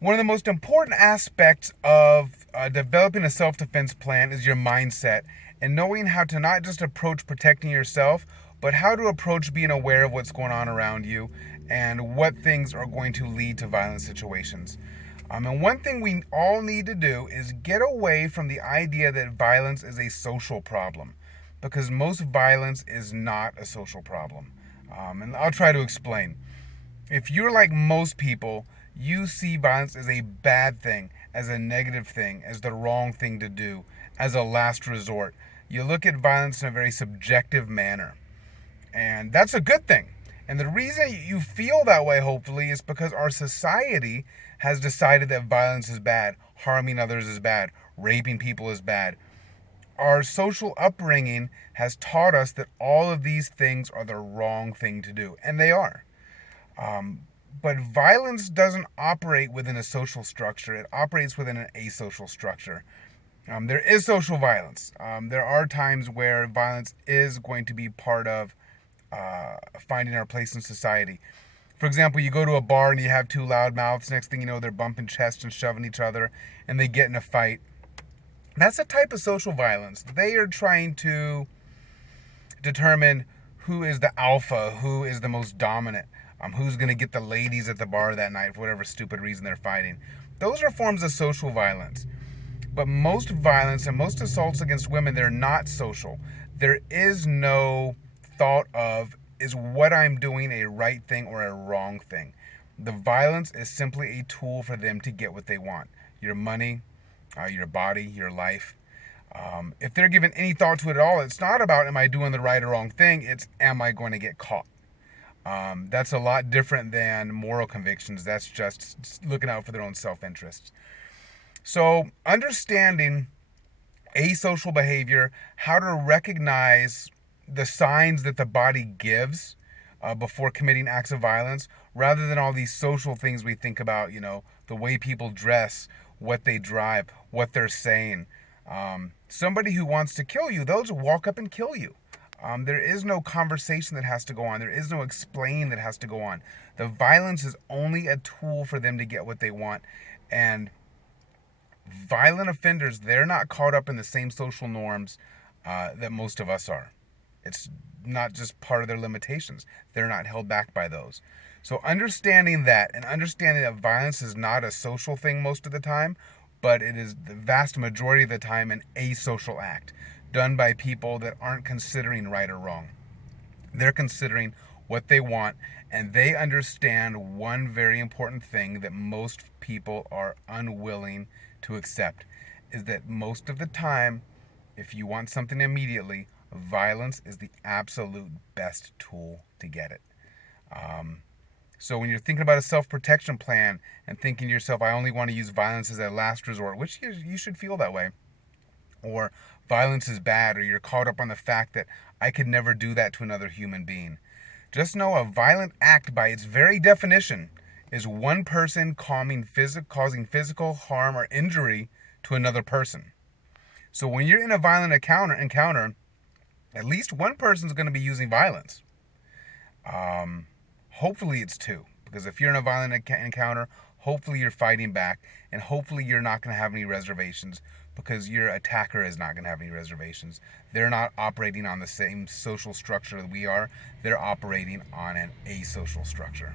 One of the most important aspects of developing a self defense plan is your mindset and knowing how to not just approach protecting yourself, but how to approach being aware of what's going on around you and what things are going to lead to violent situations. And one thing we all need to do is get away from the idea that violence is a social problem, because most violence is not a social problem. And I'll try to explain. If you're like most people, you see violence as a bad thing, as a negative thing, as the wrong thing to do, as a last resort. You look at violence in a very subjective manner. And that's a good thing. And the reason you feel that way, hopefully, is because our society has decided that violence is bad, harming others is bad, raping people is bad. Our social upbringing has taught us that all of these things are the wrong thing to do, and they are. Um, but violence doesn't operate within a social structure, it operates within an asocial structure. There is social violence. There are times where violence is going to be part of finding our place in society. For example, you go to a bar and you have two loud mouths. Next thing you know, they're bumping chests and shoving each other, and they get in a fight. That's a type of social violence. They are trying to determine who is the alpha, who is the most dominant, who's going to get the ladies at the bar that night for whatever stupid reason they're fighting. Those are forms of social violence. But most violence and most assaults against women, they're not social. There is no thought of, is what I'm doing a right thing or a wrong thing? The violence is simply a tool for them to get what they want. Your money, your body, your life. If they're given any thought to it at all, it's not about am I doing the right or wrong thing, it's am I going to get caught? That's a lot different than moral convictions. That's just looking out for their own self-interest. So understanding asocial behavior, how to recognize the signs that the body gives before committing acts of violence, rather than all these social things we think about, the way people dress, what they drive, what they're saying. Somebody who wants to kill you, they'll just walk up and kill you. There is no conversation that has to go on. There is no explaining that has to go on. The violence is only a tool for them to get what they want. And violent offenders, they're not caught up in the same social norms that most of us are. It's not just part of their limitations. They're not held back by those. So understanding that and understanding that violence is not a social thing most of the time, but it is the vast majority of the time an asocial act done by people that aren't considering right or wrong. They're considering what they want, and they understand one very important thing that most people are unwilling to accept is that most of the time, if you want something immediately, violence is the absolute best tool to get it. So when you're thinking about a self-protection plan and thinking to yourself, I only want to use violence as a last resort, which you should feel that way, or violence is bad, or you're caught up on the fact that I could never do that to another human being. Just know a violent act, by its very definition, is one person causing physical harm or injury to another person. So when you're in a violent encounter, at least one person's going to be using violence. Hopefully it's two, because if you're in a violent encounter, hopefully you're fighting back, and hopefully you're not going to have any reservations, because your attacker is not going to have any reservations. They're not operating on the same social structure that we are. They're operating on an asocial structure.